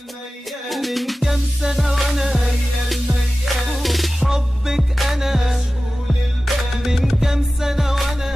من كم سنة وأنا حبك أنا من كم سنة وأنا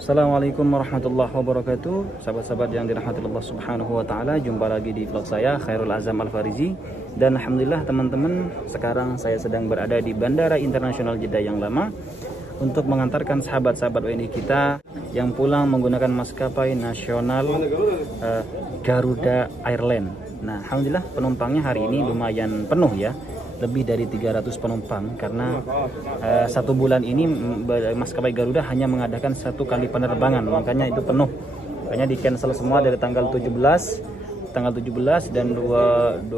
Assalamualaikum warahmatullahi wabarakatuh. Sahabat-sahabat yang dirahmati Allah Subhanahu wa taala, jumpa lagi di vlog saya Khairul Azam Al-Farizi. Dan alhamdulillah teman-teman, sekarang saya sedang berada di Bandara Internasional Jeddah yang lama untuk mengantarkan sahabat-sahabat WNI kita yang pulang menggunakan maskapai nasional Garuda Airlines. Nah, alhamdulillah penumpangnya hari ini lumayan penuh ya. Lebih dari 300 penumpang karena satu bulan ini maskapai Garuda hanya mengadakan satu kali penerbangan, makanya itu penuh. Makanya di cancel semua dari tanggal 17 dan 24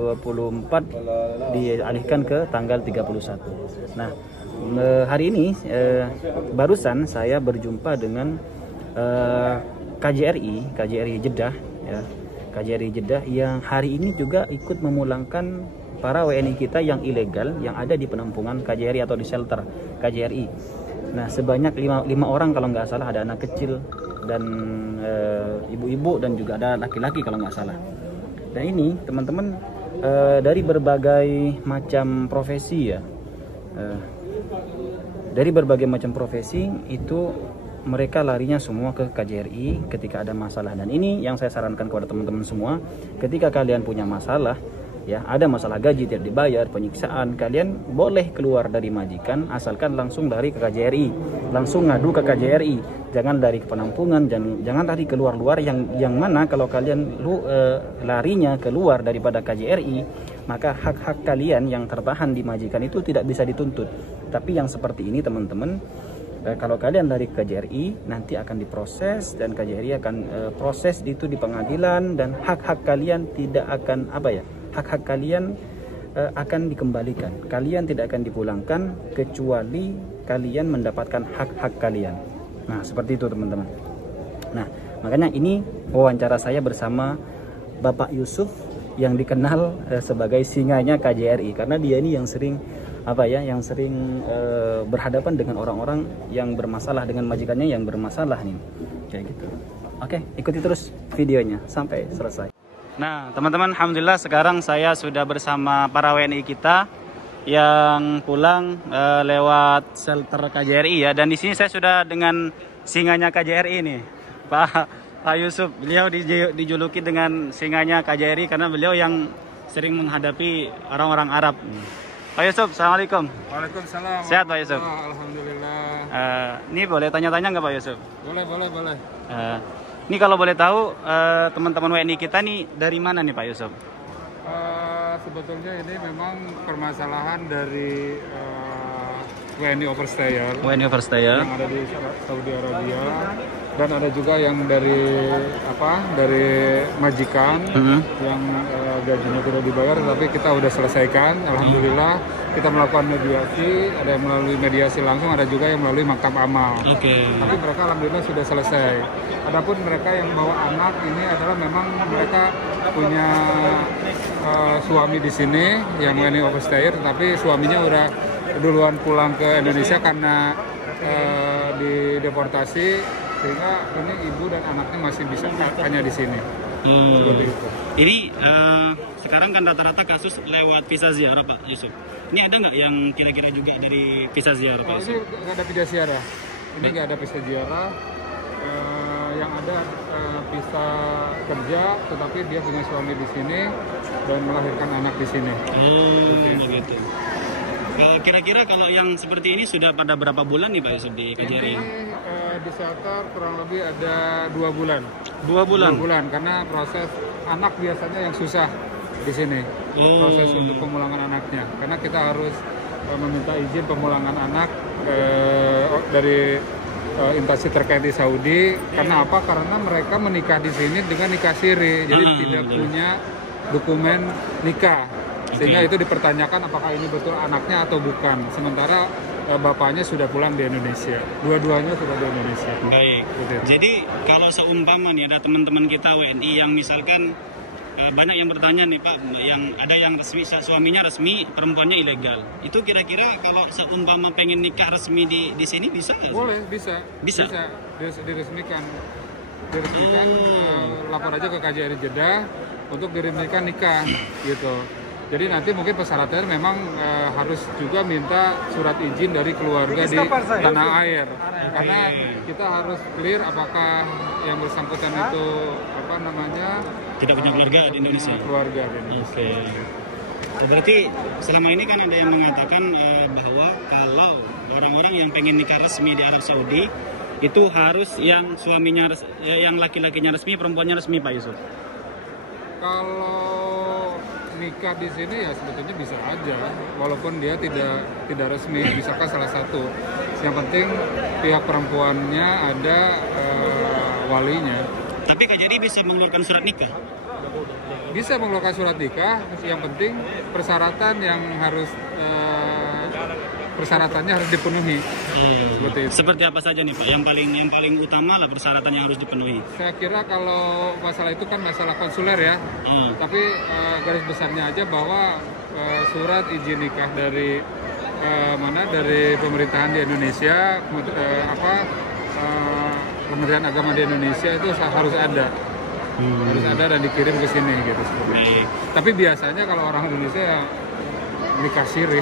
dialihkan ke tanggal 31. Nah, hari ini barusan saya berjumpa dengan KJRI Jeddah ya. KJRI Jeddah yang hari ini juga ikut memulangkan para WNI kita yang ilegal yang ada di penampungan KJRI atau di shelter KJRI. Nah, sebanyak 5 orang kalau nggak salah, ada anak kecil dan ibu-ibu dan juga ada laki-laki kalau nggak salah. Dan ini teman-teman dari berbagai macam profesi ya, dari berbagai macam profesi itu mereka larinya semua ke KJRI ketika ada masalah. Dan ini yang saya sarankan kepada teman-teman semua, ketika kalian punya masalah ya, ada masalah gaji tidak dibayar, penyiksaan, kalian boleh keluar dari majikan asalkan langsung lari ke KJRI, langsung ngadu ke KJRI, jangan lari ke penampungan, jangan lari keluar-luar yang mana kalau kalian larinya keluar daripada KJRI, maka hak-hak kalian yang tertahan di majikan itu tidak bisa dituntut. Tapi yang seperti ini teman-teman, kalau kalian lari ke KJRI nanti akan diproses dan KJRI akan proses itu di pengadilan, dan hak-hak kalian tidak akan hak-hak kalian akan dikembalikan. Kalian tidak akan dipulangkan kecuali kalian mendapatkan hak-hak kalian. Nah, seperti itu teman-teman. Nah, makanya ini wawancara saya bersama Bapak Yusuf yang dikenal sebagai singanya KJRI, karena dia ini yang sering berhadapan dengan orang-orang yang bermasalah, dengan majikannya yang bermasalah nih. Kayak gitu. Oke, ikuti terus videonya sampai selesai. Nah teman-teman, alhamdulillah sekarang saya sudah bersama para WNI kita yang pulang lewat shelter KJRI ya. Dan di sini saya sudah dengan singanya KJRI nih, Pak Yusuf. Beliau dijuluki dengan singanya KJRI karena beliau yang sering menghadapi orang-orang Arab. Pak Yusuf, assalamualaikum. Waalaikumsalam. Sehat Pak Yusuf? Alhamdulillah. Ini boleh tanya-tanya nggak Pak Yusuf? Boleh. Ini kalau boleh tahu teman-teman WNI kita nih dari mana nih Pak Yusuf? Sebetulnya ini memang permasalahan dari WNI overstayer. WNI overstayer yang ada di Saudi Arabia, dan ada juga yang dari majikan yang gajinya tidak dibayar, tapi kita udah selesaikan. Alhamdulillah kita melakukan mediasi, ada yang melalui mediasi langsung, ada juga yang melalui makam amal. Tapi mereka alhamdulillah sudah selesai. Adapun mereka yang bawa anak ini adalah memang mereka punya suami di sini yang WNI overstayer, tapi suaminya udah duluan pulang ke Indonesia karena dideportasi, sehingga ini ibu dan anaknya masih bisa hanya di sini. Seperti itu. Ini sekarang kan rata-rata kasus lewat visa ziarah Pak Yusuf. Ini ada nggak yang kira-kira juga dari visa ziarah Pak Yusuf? Ini nggak ada visa ziarah. Ini nggak ada visa ziarah. Yang ada visa kerja, tetapi dia punya suami di sini dan melahirkan anak di sini. Begitu. Kira-kira kalau yang seperti ini sudah pada berapa bulan nih Pak Yusuf di KJRI? Ini di shelter kurang lebih ada 2 bulan. 2 bulan? 2 bulan, karena proses anak biasanya yang susah di sini. Proses untuk pemulangan anaknya, karena kita harus meminta izin pemulangan anak dari instansi terkait di Saudi. Karena apa? Karena mereka menikah di sini dengan nikah siri, jadi tidak punya dokumen nikah, sehingga itu dipertanyakan apakah ini betul anaknya atau bukan. Sementara bapaknya sudah pulang di Indonesia, dua-duanya sudah di Indonesia. Baik. Jadi kalau seumpama nih ada teman-teman kita WNI yang misalkan banyak yang bertanya nih Pak, yang ada yang resmi, suaminya resmi, perempuannya ilegal. Itu kira-kira kalau seumpama pengen nikah resmi di sini bisa nggak? Boleh, bisa. Diresmikan. Lapor aja ke KJRI Jeddah untuk diresmikan nikah gitu. Jadi nanti mungkin persyaratan memang harus juga minta surat izin dari keluarga di tanah air, karena kita harus clear apakah yang bersangkutan itu tidak punya keluarga di Indonesia. Keluarga di Indonesia. Oke. Berarti selama ini kan ada yang mengatakan bahwa kalau orang-orang yang pengen nikah resmi di Arab Saudi itu harus yang suaminya yang laki-lakinya resmi, perempuannya resmi, Pak Yusuf. Kalau nikah di sini ya sebetulnya bisa aja, walaupun dia tidak resmi, misalkan salah satu. Yang penting pihak perempuannya ada walinya. Tapi KJRI bisa mengeluarkan surat nikah? Bisa mengeluarkan surat nikah, yang penting persyaratannya harus dipenuhi. Seperti itu. Seperti apa saja nih Pak? Yang paling utama lah persyaratan yang harus dipenuhi. Saya kira kalau masalah itu kan masalah konsuler ya. Tapi garis besarnya aja bahwa surat izin nikah dari pemerintahan di Indonesia, Kementerian Agama di Indonesia itu harus ada. Harus ada dan dikirim ke sini gitu seperti itu. Tapi biasanya kalau orang Indonesia nikah sirih.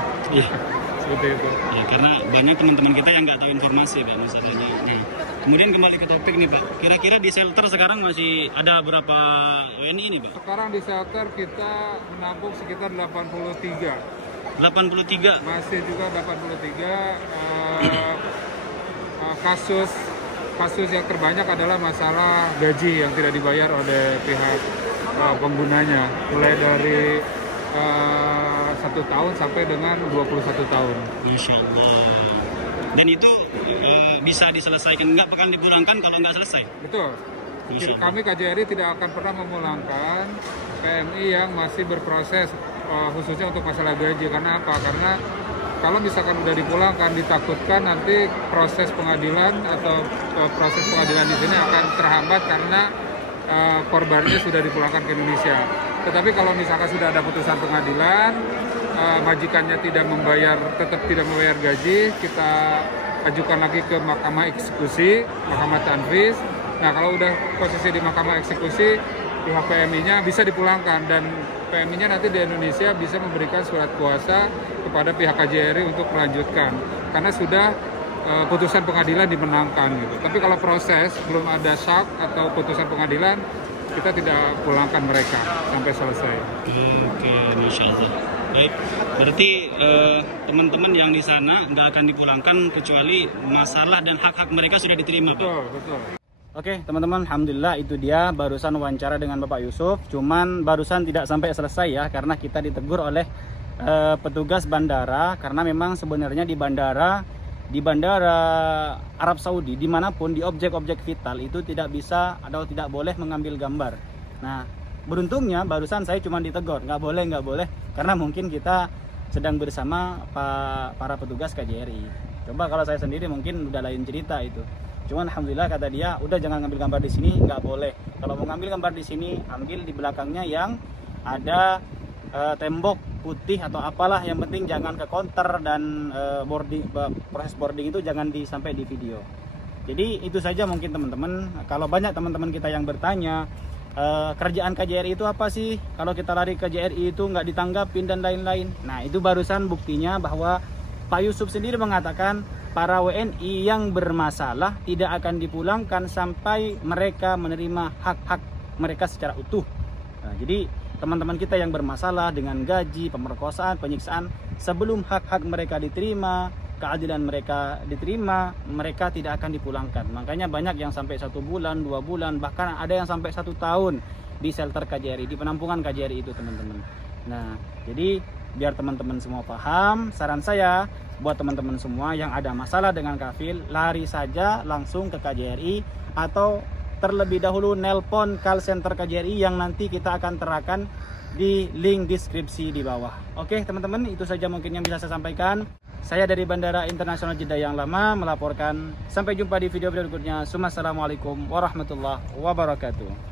Seperti itu. Ya, karena banyak teman-teman kita yang nggak tahu informasi Pak masalahnya. Nah, kemudian kembali ke topik nih Pak. Kira-kira di shelter sekarang masih ada berapa WNI ini Pak? Sekarang di shelter kita menampung sekitar 83. 83? Masih juga 83. Kasus yang terbanyak adalah masalah gaji yang tidak dibayar oleh pihak penggunanya. Mulai dari 1 tahun sampai dengan 21 tahun. Masya Allah. Dan itu bisa diselesaikan, nggak bakal dipulangkan kalau nggak selesai? Betul. Kami KJRI tidak akan pernah memulangkan PMI yang masih berproses, khususnya untuk masalah gaji. Karena apa? Karena kalau misalkan udah dipulangkan, ditakutkan nanti proses pengadilan atau proses pengadilan di sini akan terhambat karena korbannya sudah dipulangkan ke Indonesia. Tetapi kalau misalkan sudah ada putusan pengadilan, majikannya tetap tidak membayar gaji, kita ajukan lagi ke Mahkamah Eksekusi, Mahkamah Tanfiz. Nah, kalau udah posisi di Mahkamah Eksekusi, pihak PMI-nya bisa dipulangkan dan PMI-nya nanti di Indonesia bisa memberikan surat kuasa kepada pihak KJRI untuk melanjutkan karena sudah putusan pengadilan dimenangkan gitu. Tapi kalau proses belum ada syak atau putusan pengadilan, kita tidak pulangkan mereka sampai selesai. Oke, Masya Allah. Baik, berarti teman-teman yang di sana nggak akan dipulangkan kecuali masalah dan hak-hak mereka sudah diterima. Betul. Oke teman-teman, alhamdulillah itu dia barusan wawancara dengan Bapak Yusuf. Cuman barusan tidak sampai selesai ya, karena kita ditegur oleh petugas bandara. Karena memang sebenarnya di bandara Arab Saudi dimanapun di objek-objek vital itu tidak bisa atau tidak boleh mengambil gambar. Nah beruntungnya barusan saya cuma ditegur nggak boleh karena mungkin kita sedang bersama para petugas KJRI. Coba kalau saya sendiri mungkin udah lain cerita itu. Cuman alhamdulillah kata dia, udah jangan ngambil gambar di sini, nggak boleh. Kalau mau ngambil gambar di sini, ambil di belakangnya yang ada tembok putih atau apalah. Yang penting jangan ke counter dan proses boarding itu jangan sampai di video. Jadi itu saja mungkin teman-teman. Kalau banyak teman-teman kita yang bertanya, kerjaan KJRI itu apa sih? Kalau kita lari ke KJRI itu nggak ditanggapin dan lain-lain. Nah itu barusan buktinya bahwa Pak Yusuf sendiri mengatakan para WNI yang bermasalah tidak akan dipulangkan sampai mereka menerima hak-hak mereka secara utuh. Nah, jadi teman-teman kita yang bermasalah dengan gaji, pemerkosaan, penyiksaan, sebelum hak-hak mereka diterima, keadilan mereka diterima, mereka tidak akan dipulangkan. Makanya banyak yang sampai 1 bulan, 2 bulan, bahkan ada yang sampai 1 tahun di shelter KJRI, di penampungan KJRI itu teman-teman. Nah, jadi biar teman-teman semua paham, saran saya buat teman-teman semua yang ada masalah dengan kafil, lari saja langsung ke KJRI atau terlebih dahulu nelpon call center KJRI yang nanti kita akan terakan di link deskripsi di bawah. Oke teman-teman, itu saja mungkin yang bisa saya sampaikan. Saya dari Bandara Internasional Jeddah yang lama melaporkan. Sampai jumpa di video berikutnya. Assalamualaikum warahmatullahi wabarakatuh.